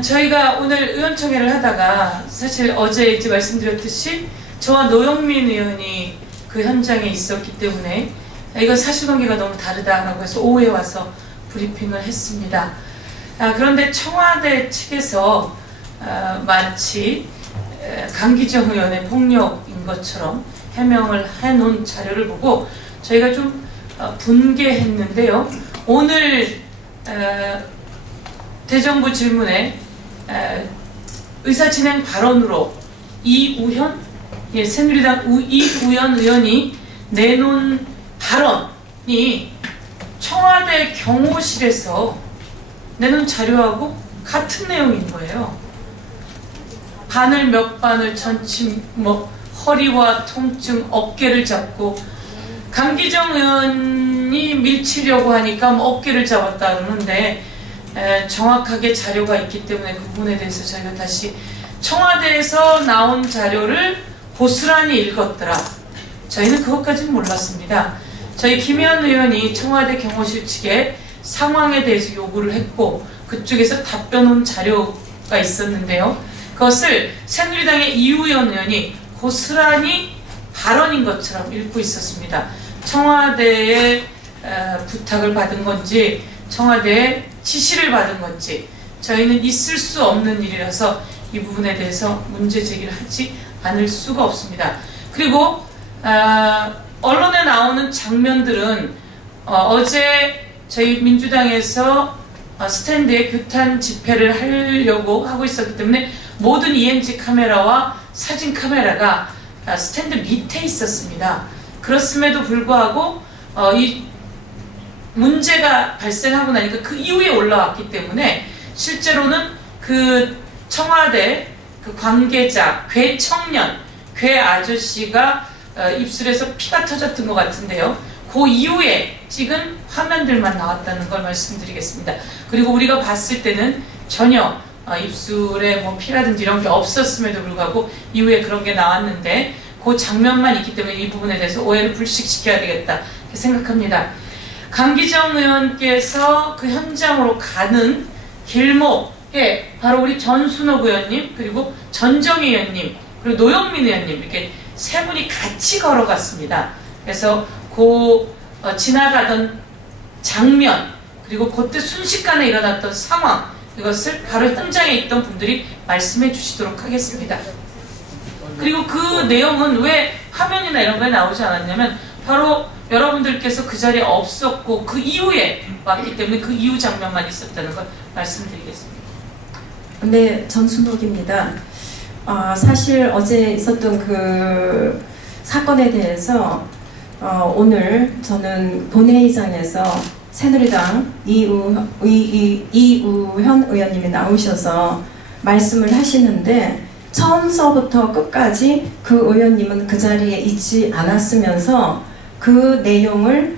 저희가 오늘 의원총회를 하다가 사실 어제 이제 말씀드렸듯이 저와 노영민 의원이 그 현장에 있었기 때문에 이건 사실관계가 너무 다르다라고 해서 오후에 와서 브리핑을 했습니다. 그런데 청와대 측에서 마치 강기정 의원의 폭력인 것처럼 해명을 해놓은 자료를 보고 저희가 좀 분개했는데요. 오늘 대정부 질문에 의사진행 발언으로 이우현 새누리당 이우현 의원이 내놓은 발언이 청와대 경호실에서 내놓은 자료하고 같은 내용인 거예요. 바늘 몇 바늘 전침 허리와 통증 어깨를 잡고 강기정 의원이 밀치려고 하니까 어깨를 잡았다 그러는데 정확하게 자료가 있기 때문에 그 부분에 대해서 저희가 다시 청와대에서 나온 자료를 고스란히 읽었더라. 저희는 그것까지는 몰랐습니다. 저희 김의원 의원이 청와대 경호실 측에 상황에 대해서 요구를 했고 그쪽에서 답변 온 자료가 있었는데요. 그것을 새누리당의 이우현 의원이 고스란히 발언인 것처럼 읽고 있었습니다. 청와대의 부탁을 받은 건지 청와대의 지시를 받은 건지 저희는 있을 수 없는 일이라서 이 부분에 대해서 문제 제기를 하지 않을 수가 없습니다. 그리고 언론에 나오는 장면들은 어제 저희 민주당에서 스탠드에 규탄 집회를 하려고 하고 있었기 때문에 모든 ENG 카메라와 사진 카메라가 스탠드 밑에 있었습니다. 그렇음에도 불구하고 이 문제가 발생하고 나니까 그 이후에 올라왔기 때문에 실제로는 그 청와대 그 관계자, 괴 청년, 괴 아저씨가 입술에서 피가 터졌던 것 같은데요. 그 이후에 찍은 화면들만 나왔다는 걸 말씀드리겠습니다. 그리고 우리가 봤을 때는 전혀 입술에 피라든지 이런 게 없었음에도 불구하고 이후에 그런 게 나왔는데 그 장면만 있기 때문에 이 부분에 대해서 오해를 불식시켜야 되겠다 이렇게 생각합니다. 강기정 의원께서 그 현장으로 가는 길목에 바로 우리 전순옥 의원님 그리고 전정희 의원님 그리고 노영민 의원님 이렇게 세 분이 같이 걸어갔습니다. 그래서 그 지나가던 장면 그리고 그때 순식간에 일어났던 상황 이것을 바로 현장에 있던 분들이 말씀해 주시도록 하겠습니다. 그리고 그 내용은 왜 화면이나 이런 거에 나오지 않았냐면 바로 여러분들께서 그 자리에 없었고 그 이후에 왔기 때문에 그 이후 장면만 있었다는 걸 말씀드리겠습니다. 네, 전순옥입니다. 사실 어제 있었던 그 사건에 대해서 오늘 저는 본회의장에서 새누리당 이우현 의원님이 나오셔서 말씀을 하시는데 처음서부터 끝까지 그 의원님은 그 자리에 있지 않았으면서 그 내용을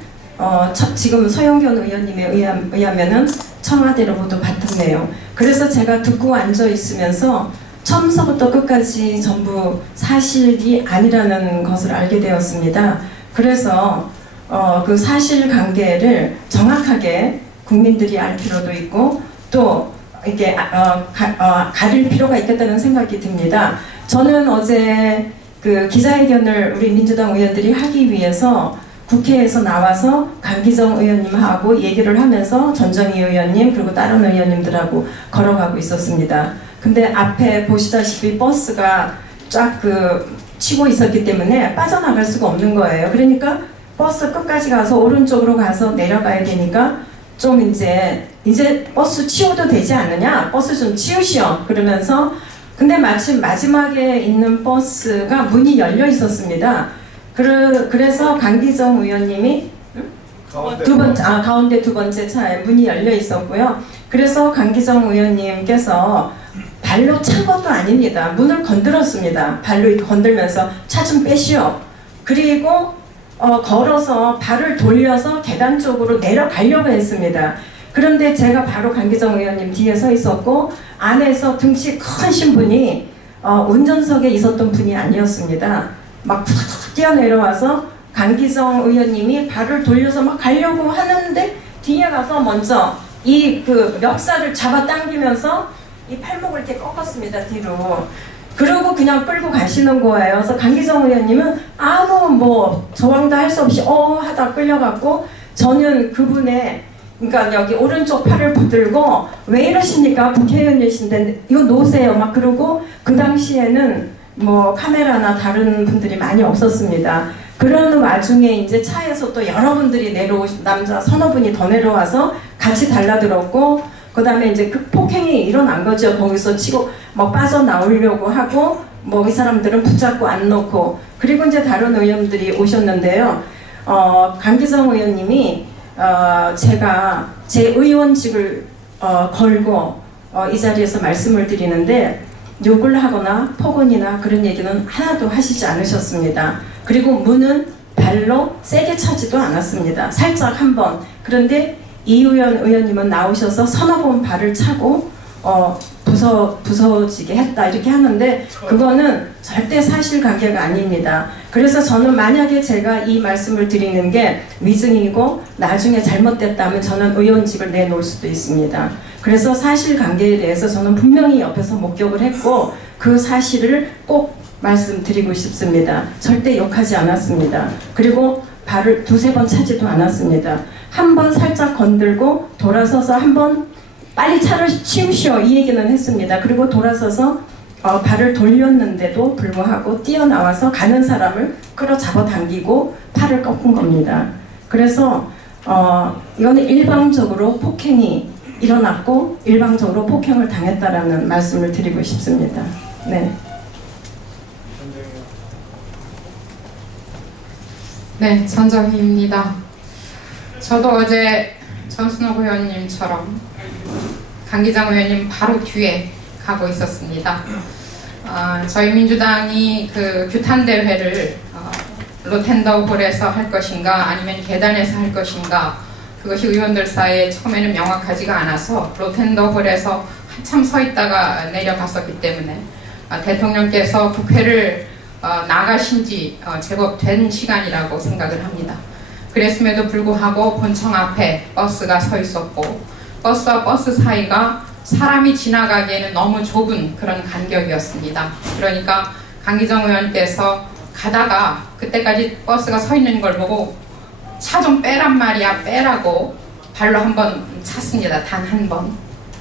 지금 서영견 의원님에 의하면은 청와대로부터 받았네요. 그래서 제가 듣고 앉아 있으면서 처음서부터 끝까지 전부 사실이 아니라는 것을 알게 되었습니다. 그래서 그 사실관계를 정확하게 국민들이 알 필요도 있고 또 이렇게 가릴 필요가 있겠다는 생각이 듭니다. 저는 어제 그 기자회견을 우리 민주당 의원들이 하기 위해서 국회에서 나와서 강기정 의원님하고 얘기를 하면서 전정희 의원님 그리고 다른 의원님들하고 걸어가고 있었습니다. 근데 앞에 보시다시피 버스가 쫙 치고 있었기 때문에 빠져나갈 수가 없는 거예요. 그러니까 버스 끝까지 가서 오른쪽으로 가서 내려가야 되니까 좀 이제 버스 치워도 되지 않느냐? 버스 좀 치우시오. 그러면서 근데 마침 마지막에 있는 버스가 문이 열려 있었습니다. 그래서 강기정 의원님이 가운데 두 번째 차에 문이 열려 있었고요. 그래서 강기정 의원님께서 발로 찬 것도 아닙니다. 문을 건드렸습니다. 발로 건들면서 차 좀 빼시오. 그리고 걸어서 발을 돌려서 계단 쪽으로 내려가려고 했습니다. 그런데 제가 바로 강기정 의원님 뒤에 서 있었고 안에서 등치 크신 분이 운전석에 있었던 분이 아니었습니다. 막 푸득 뛰어내려와서 강기정 의원님이 발을 돌려서 막 가려고 하는데 뒤에 가서 먼저 이 멱살을 잡아 당기면서 이 팔목을 이렇게 꺾었습니다, 뒤로. 그러고 그냥 끌고 가시는 거예요. 그래서 강기정 의원님은 아무 뭐 저항도 할 수 없이 하다 끌려갔고, 저는 그분의, 그러니까 여기 오른쪽 팔을 붙들고 왜 이러십니까? 국회의원이신데 이거 놓으세요. 막 그러고, 그 당시에는 뭐 카메라나 다른 분들이 많이 없었습니다. 그러는 와중에 이제 차에서 또 여러분들이 남자 서너 분이 더 내려와서 같이 달라들었고, 그 다음에 이제 그 폭행이 일어난 거죠. 거기서 치고 막 빠져나오려고 하고, 뭐 이 사람들은 붙잡고 안 놓고, 그리고 이제 다른 의원들이 오셨는데요. 강기정 의원님이 제가 제 의원직을 걸고 이 자리에서 말씀을 드리는데, 욕을 하거나 폭언이나 그런 얘기는 하나도 하시지 않으셨습니다. 그리고 문은 발로 세게 차지도 않았습니다. 살짝 한 번. 그런데 이우연 의원님은 나오셔서 서너 번 발을 차고 부서지게 했다 이렇게 하는데, 그거는 절대 사실관계가 아닙니다. 그래서 저는 만약에 제가 이 말씀을 드리는 게 위증이고 나중에 잘못됐다면 저는 의원직을 내놓을 수도 있습니다. 그래서 사실관계에 대해서 저는 분명히 옆에서 목격을 했고, 그 사실을 꼭 말씀드리고 싶습니다. 절대 욕하지 않았습니다. 그리고 발을 두세 번 차지도 않았습니다. 한 번 살짝 건들고 돌아서서 한 번 빨리 차를 치우시오 이 얘기는 했습니다. 그리고 돌아서서 발을 돌렸는데도 불구하고 뛰어나와서 가는 사람을 끌어 잡아당기고 팔을 꺾은 겁니다. 그래서 이거는 일방적으로 폭행이 일어났고 일방적으로 폭행을 당했다라는 말씀을 드리고 싶습니다. 네. 네, 전정희입니다. 저도 어제 전순옥 의원님처럼 강기정 의원님 바로 뒤에 가고 있었습니다. 저희 민주당이 그 규탄 대회를 로텐더 홀에서 할 것인가 아니면 계단에서 할 것인가, 그것이 의원들 사이에 처음에는 명확하지가 않아서 로텐더 홀에서 한참 서 있다가 내려갔었기 때문에 대통령께서 국회를 나가신 지 제법 된 시간이라고 생각을 합니다. 그랬음에도 불구하고 본청 앞에 버스가 서 있었고, 버스와 버스 사이가 사람이 지나가기에는 너무 좁은 그런 간격이었습니다. 그러니까 강기정 의원께서 가다가 그때까지 버스가 서 있는 걸 보고 차 좀 빼란 말이야, 빼라고 발로 한번 찼습니다. 단 한 번.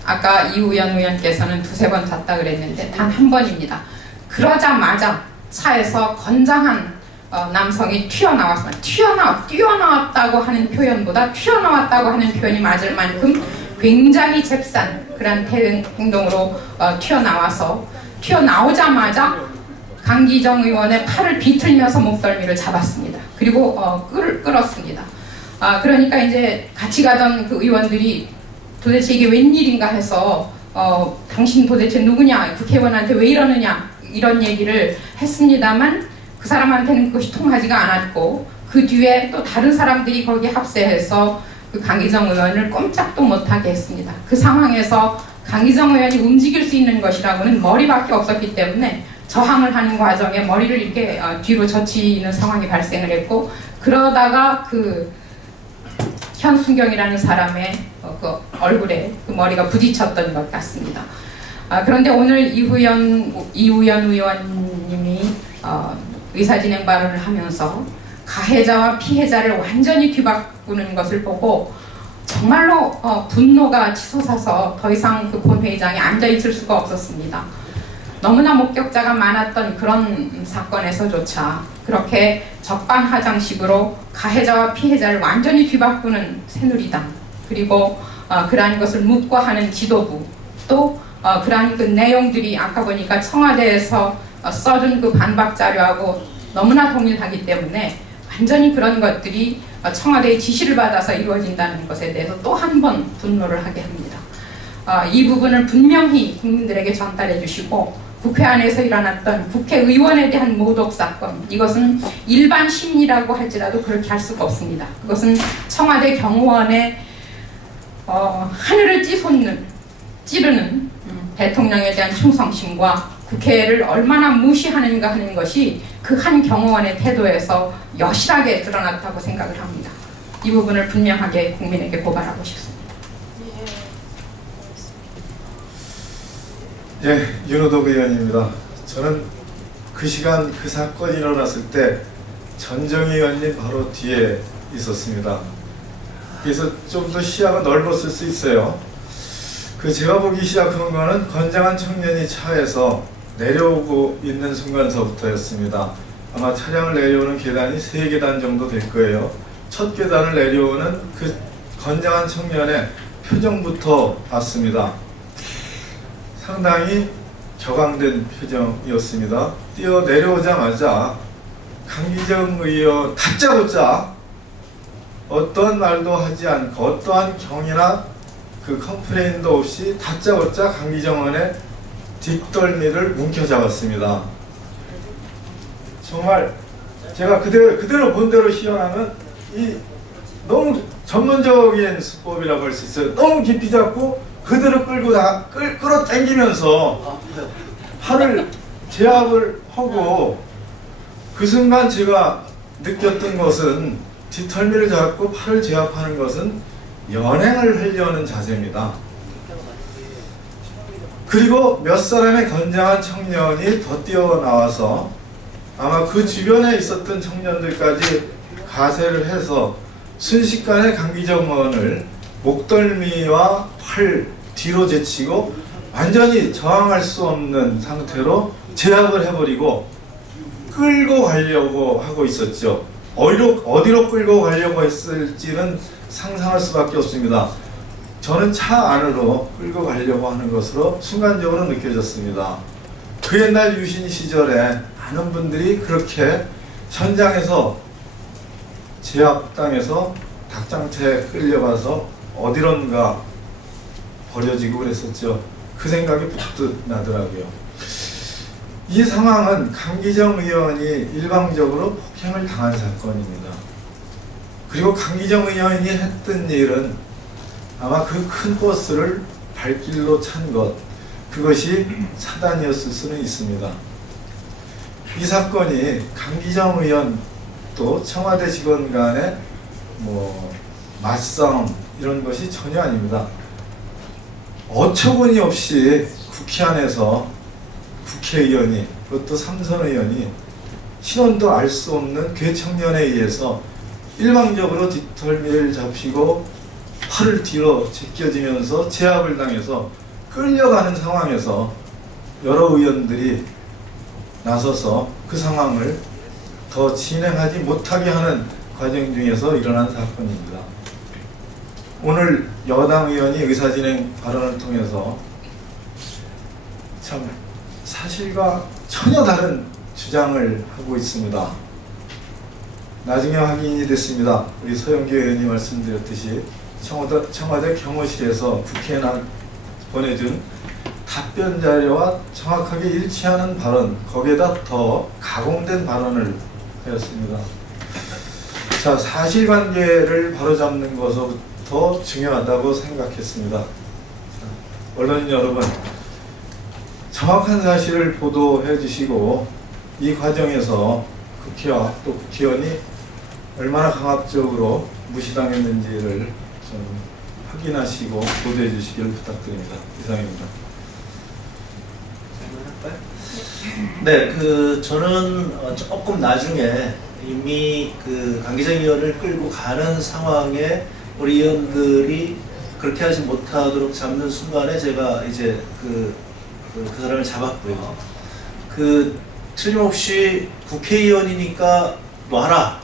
아까 이우연 의원께서는 두세 번 찼다 그랬는데 단 한 번입니다. 그러자마자 차에서 건장한 남성이 튀어나왔습니다. 뛰어나왔다고 하는 표현보다 튀어나왔다고 하는 표현이 맞을 만큼 굉장히 잽싼 그런 행동으로 튀어나오자마자 강기정 의원의 팔을 비틀면서 목덜미를 잡았습니다. 그리고 끌었습니다. 그러니까 이제 같이 가던 그 의원들이 도대체 이게 웬일인가 해서 당신 도대체 누구냐, 국회의원한테 왜 이러느냐 이런 얘기를 했습니다만 그 사람한테는 그것이 통하지가 않았고, 그 뒤에 또 다른 사람들이 거기 합세해서 그 강기정 의원을 꼼짝도 못하게 했습니다. 그 상황에서 강기정 의원이 움직일 수 있는 것이라고는 머리밖에 없었기 때문에 저항을 하는 과정에 머리를 이렇게 뒤로 젖히는 상황이 발생을 했고, 그러다가 그 현순경이라는 사람의 그 얼굴에 그 머리가 부딪혔던 것 같습니다. 그런데 오늘 이우연 의원님이 의사진행 발언을 하면서 가해자와 피해자를 완전히 뒤바꾸는 것을 보고 정말로 분노가 치솟아서 더 이상 그 본회의장에 앉아있을 수가 없었습니다. 너무나 목격자가 많았던 그런 사건에서조차 그렇게 적반하장식으로 가해자와 피해자를 완전히 뒤바꾸는 새누리당, 그리고 그러한 것을 묵과하는 지도부, 또 그러한 그 내용들이 아까 보니까 청와대에서 써준 그 반박 자료하고 너무나 동일하기 때문에 완전히 그런 것들이 청와대의 지시를 받아서 이루어진다는 것에 대해서 또 한 번 분노를 하게 합니다. 이 부분을 분명히 국민들에게 전달해 주시고, 국회 안에서 일어났던 국회의원에 대한 모독 사건, 이것은 일반 시민이라고 할지라도 그렇게 할 수가 없습니다. 그것은 청와대 경호원의 하늘을 찌르는 대통령에 대한 충성심과 국회를 얼마나 무시하는가 하는 것이 그 한 경호원의 태도에서 여실하게 드러났다고 생각을 합니다. 이 부분을 분명하게 국민에게 고발하고 싶습니다. 예, 윤호덕 의원입니다. 저는 그 시간 그 사건이 일어났을 때 전정희 의원님 바로 뒤에 있었습니다. 그래서 좀 더 시야가 넓었을 수 있어요. 그 제가 보기 시작한 거는 건장한 청년이 차에서 내려오고 있는 순간서부터였습니다. 아마 차량을 내려오는 계단이 3계단 정도 될 거예요. 첫 계단을 내려오는 그 건장한 청년의 표정부터 봤습니다. 상당히 격앙된 표정이었습니다. 뛰어 내려오자마자 강기정 의원 다짜고짜 어떠한 말도 하지 않고 어떠한 경이나 그 컴플레인도 없이 다짜고짜 강기정 의원의 뒷덜미를 움켜잡았습니다. 정말 제가 그대로 본 대로 시연하면 이 너무 전문적인 수법이라고 할 수 있어요. 너무 깊이 잡고 그대로 끌어당기면서 팔을 제압을 하고, 그 순간 제가 느꼈던 것은 뒷덜미를 잡고 팔을 제압하는 것은 연행을 하려는 자세입니다. 그리고 몇 사람의 건장한 청년이 더 뛰어나와서 아마 그 주변에 있었던 청년들까지 가세를 해서 순식간에 강기정 의원을 목덜미와 팔 뒤로 제치고 완전히 저항할 수 없는 상태로 제압을 해버리고 끌고 가려고 하고 있었죠. 어디로 끌고 가려고 했을지는 상상할 수밖에 없습니다. 저는 차 안으로 끌고 가려고 하는 것으로 순간적으로 느껴졌습니다. 그 옛날 유신 시절에 많은 분들이 그렇게 현장에서 제압당해서 닭장터에 끌려가서 어디론가 버려지고 그랬었죠. 그 생각이 문득 나더라고요. 이 상황은 강기정 의원이 일방적으로 폭행을 당한 사건입니다. 그리고 강기정 의원이 했던 일은 아마 그 큰 버스를 발길로 찬 것, 그것이 사단이었을 수는 있습니다. 이 사건이 강기정 의원 또 청와대 직원 간의 맞싸움 이런 것이 전혀 아닙니다. 어처구니 없이 국회 안에서 국회의원이, 그것도 삼선 의원이 신원도 알 수 없는 괴청년에 의해서 일방적으로 뒷덜미를 잡히고 팔을 뒤로 제껴지면서 제압을 당해서 끌려가는 상황에서 여러 의원들이 나서서 그 상황을 더 진행하지 못하게 하는 과정 중에서 일어난 사건입니다. 오늘 여당 의원이 의사진행 발언을 통해서 참 사실과 전혀 다른 주장을 하고 있습니다. 나중에 확인이 됐습니다. 우리 서영교 의원이 말씀드렸듯이 청와대 경호실에서 국회에 보내준 답변 자료와 정확하게 일치하는 발언, 거기에다 더 가공된 발언을 하였습니다. 자, 사실관계를 바로잡는 것부터 중요하다고 생각했습니다. 언론인 여러분, 정확한 사실을 보도해 주시고 이 과정에서 국회와 또 국회의원이 얼마나 강압적으로 무시당했는지를 좀 확인하시고 보도해 주시기를 부탁드립니다. 이상입니다. 네, 저는 조금 나중에 이미 강기정 의원을 끌고 가는 상황에 우리 의원들이 그렇게 하지 못하도록 잡는 순간에 제가 이제 그 사람을 잡았고요. 틀림없이 국회의원이니까 놔라,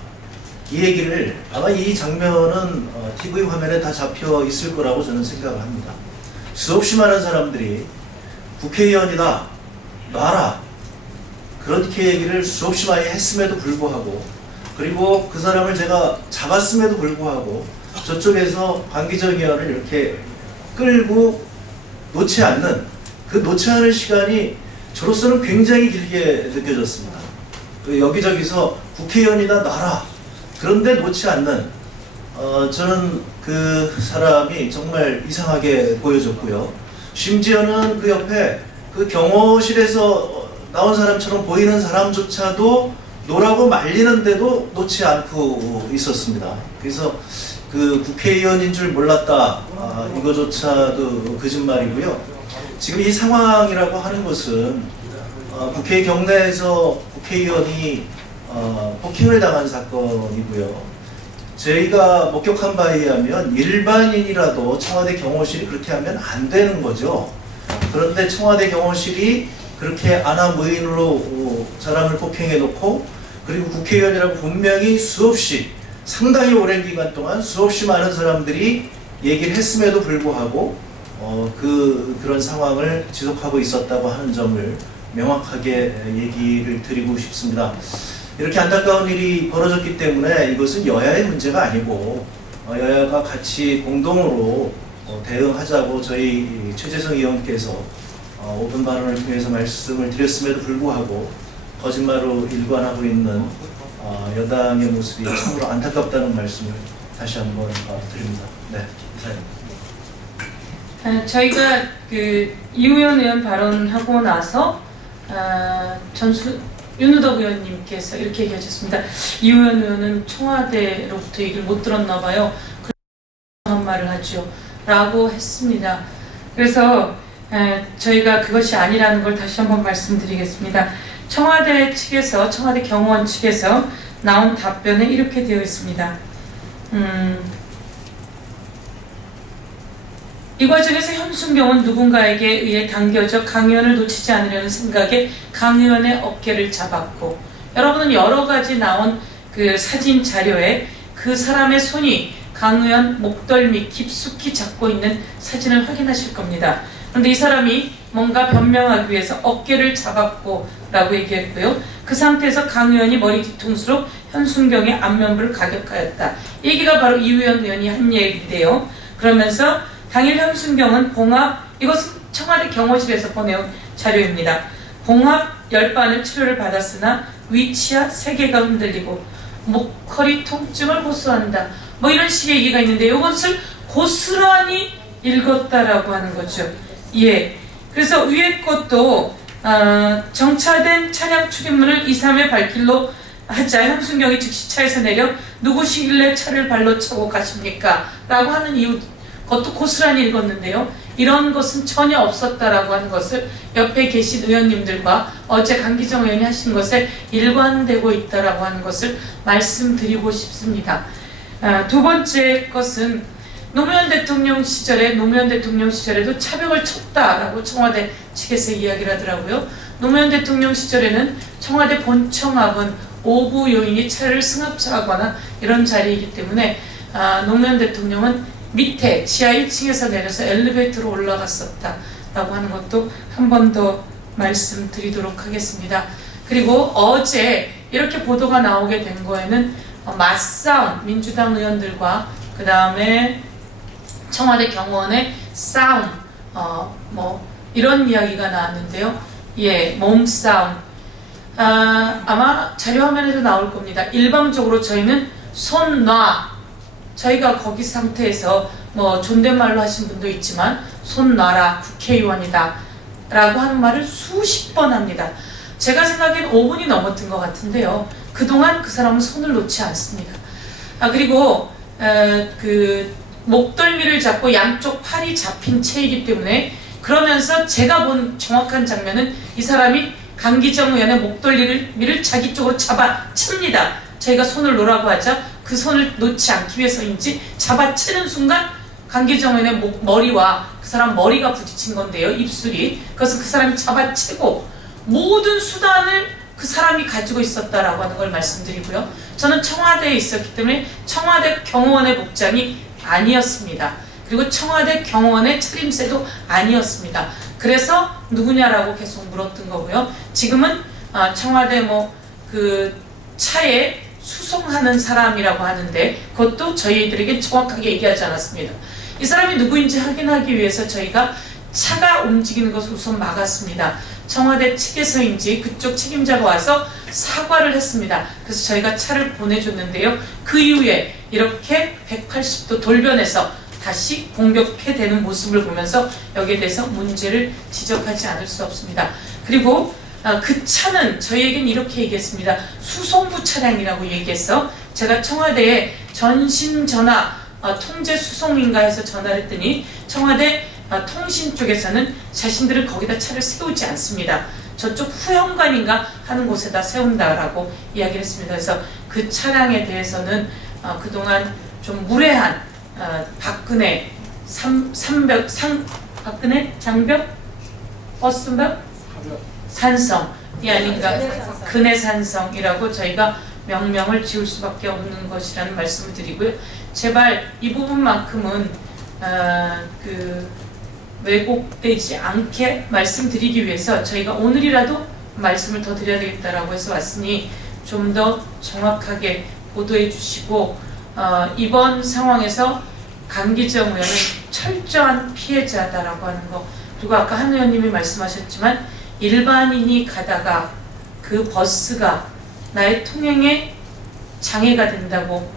이 얘기를 아마 이 장면은 TV 화면에 다 잡혀 있을 거라고 저는 생각을 합니다. 수없이 많은 사람들이 국회의원이다, 놔라, 그렇게 얘기를 수없이 많이 했음에도 불구하고, 그리고 그 사람을 제가 잡았음에도 불구하고 저쪽에서 강기정 의원을 이렇게 끌고 놓지 않는, 그 놓지 않을 시간이 저로서는 굉장히 길게 느껴졌습니다. 여기저기서 국회의원이다 놔라, 그런데 놓지 않는 저는 그 사람이 정말 이상하게 보여졌고요. 심지어는 그 옆에 그 경호실에서 나온 사람처럼 보이는 사람조차도 놓으라고 말리는데도 놓지 않고 있었습니다. 그래서 그 국회의원인 줄 몰랐다, 이거조차도 거짓말이고요. 지금 이 상황이라고 하는 것은 국회 경내에서 국회의원이 폭행을 당한 사건이고요. 저희가 목격한 바에 의하면 일반인이라도 청와대 경호실이 그렇게 하면 안 되는 거죠. 그런데 청와대 경호실이 그렇게 안하무인으로 사람을 폭행해 놓고, 그리고 국회의원이라고 분명히 수없이, 상당히 오랜 기간 동안 수없이 많은 사람들이 얘기를 했음에도 불구하고 그런 상황을 지속하고 있었다고 하는 점을 명확하게 얘기를 드리고 싶습니다. 이렇게 안타까운 일이 벌어졌기 때문에 이것은 여야의 문제가 아니고 여야가 같이 공동으로 대응하자고 저희 최재성 의원께서 오픈 발언을 통해서 말씀을 드렸음에도 불구하고 거짓말로 일관하고 있는 여당의 모습이 참으로 안타깝다는 말씀을 다시 한번 드립니다. 네, 이사입니다. 저희가 이우현 의원 발언하고 나서 윤우덕 의원님께서 이렇게 얘기하셨습니다. 이우현 의원은 청와대로부터 얘기를 못 들었나 봐요. 그런 말을 하죠. 라고 했습니다. 그래서 저희가 그것이 아니라는 걸 다시 한번 말씀드리겠습니다. 청와대 측에서, 청와대 경호원 측에서 나온 답변에 이렇게 되어 있습니다. 이 과정에서 현순경은 누군가에게 의해 당겨져 강 의원을 놓치지 않으려는 생각에 강 의원의 어깨를 잡았고, 여러분은 여러 가지 나온 그 사진 자료에 그 사람의 손이 강 의원 목덜미 깊숙이 잡고 있는 사진을 확인하실 겁니다. 그런데 이 사람이 뭔가 변명하기 위해서 어깨를 잡았고 라고 얘기했고요. 그 상태에서 강 의원이 머리 뒤통수로 현순경의 안면부를 가격하였다. 이 얘기가 바로 이우현 의원이 한 얘기인데요. 그러면서 당일 현순경은 이것은 청와대 경호실에서 보내온 자료입니다. 봉합 열반을 치료를 받았으나 위치와 세계가 흔들리고 목, 허리 통증을 호소한다. 뭐 이런 식의 얘기가 있는데 이것을 고스란히 읽었다라고 하는 거죠. 예. 그래서 위에 것도 정차된 차량 출입문을 2, 3회 발길로 하자 현순경이 즉시 차에서 내려 누구시길래 차를 발로 차고 가십니까? 라고 하는 이유, 그것도 고스란히 읽었는데요. 이런 것은 전혀 없었다라고 하는 것을 옆에 계신 의원님들과 어제 강기정 의원이 하신 것에 일관되고 있다라고 하는 것을 말씀드리고 싶습니다. 두 번째 것은 노무현 대통령 시절에도 차벽을 쳤다라고 청와대 측에서 이야기를 하더라고요. 노무현 대통령 시절에는 청와대 본청 앞은 오부 요인이 차를 승합차하거나 이런 자리이기 때문에 노무현 대통령은 밑에 지하 1층에서 내려서 엘리베이터로 올라갔었다라고 하는 것도 한 번 더 말씀드리도록 하겠습니다. 그리고 어제 이렇게 보도가 나오게 된 거에는 맞싸움, 민주당 의원들과 그 다음에 청와대 경호원의 싸움, 뭐 이런 이야기가 나왔는데요. 예, 몸싸움. 아마 자료 화면에도 나올 겁니다. 일방적으로 저희는 손 놔. 저희가 거기 상태에서 뭐 존댓말로 하신 분도 있지만 손 놔라, 국회의원이다 라고 하는 말을 수십 번 합니다. 제가 생각엔 5분이 넘었던 것 같은데요. 그동안 그 사람은 손을 놓지 않습니다. 그리고 그 목덜미를 잡고 양쪽 팔이 잡힌 채이기 때문에, 그러면서 제가 본 정확한 장면은 이 사람이 강기정 의원의 목덜미를 자기 쪽으로 잡아칩니다. 저희가 손을 놓으라고 하자 그 손을 놓지 않기 위해서인지 잡아채는 순간 강기정 의원의 머리와 그 사람 머리가 부딪힌 건데요. 입술이. 그래서 그 사람이 잡아채고 모든 수단을 그 사람이 가지고 있었다라고 하는 걸 말씀드리고요. 저는 청와대에 있었기 때문에 청와대 경호원의 복장이 아니었습니다. 그리고 청와대 경호원의 차림새도 아니었습니다. 그래서 누구냐라고 계속 물었던 거고요. 지금은 청와대 그 차에 수송하는 사람이라고 하는데 그것도 저희들에게 정확하게 얘기하지 않았습니다. 이 사람이 누구인지 확인하기 위해서 저희가 차가 움직이는 것을 우선 막았습니다. 청와대 측에서인지 그쪽 책임자가 와서 사과를 했습니다. 그래서 저희가 차를 보내줬는데요. 그 이후에 이렇게 180도 돌변해서 다시 공격해대는 모습을 보면서 여기에 대해서 문제를 지적하지 않을 수 없습니다. 그리고 그 차는 저희에겐 이렇게 얘기했습니다. 수송부 차량이라고 얘기해서 제가 청와대에 전신전화 통제 수송인가 해서 전화를 했더니 청와대 통신 쪽에서는 자신들은 거기다 차를 세우지 않습니다. 저쪽 후현관인가 하는 곳에다 세운다라고 이야기를 했습니다. 그래서 그 차량에 대해서는 그동안 좀 무례한 박근혜 박근혜 장벽 버스인가 산성이 아닌가 근해산성이라고 저희가 명명을 지을 수밖에 없는 것이라는 말씀을 드리고요. 제발 이 부분만큼은 그 왜곡되지 않게 말씀드리기 위해서 저희가 오늘이라도 말씀을 더 드려야 되겠다라고 해서 왔으니 좀 더 정확하게 보도해 주시고 이번 상황에서 강기정 의원은 철저한 피해자다라고 하는 거, 그리고 아까 한 의원님이 말씀하셨지만 일반인이 가다가 그 버스가 나의 통행에 장애가 된다고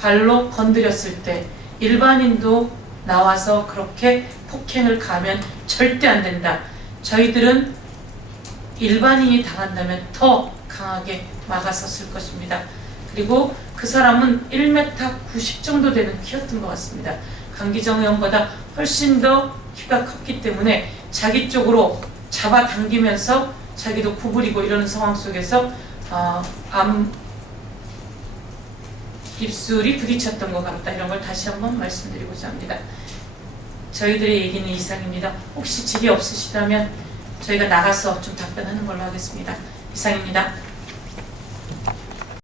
발로 건드렸을 때 일반인도 나와서 그렇게 폭행을 가하면 절대 안 된다. 저희들은 일반인이 당한다면 더 강하게 막아섰을 것입니다. 그리고 그 사람은 1m 90 정도 되는 키였던 것 같습니다. 강기정 의원보다 훨씬 더 키가 컸기 때문에 자기 쪽으로 잡아당기면서 자기도 구부리고 이러는 상황 속에서 입술이 부딪혔던 것 같다. 이런 걸 다시 한번 말씀드리고자 합니다. 저희들의 얘기는 이상입니다. 혹시 질의 없으시다면 저희가 나가서 좀 답변하는 걸로 하겠습니다. 이상입니다.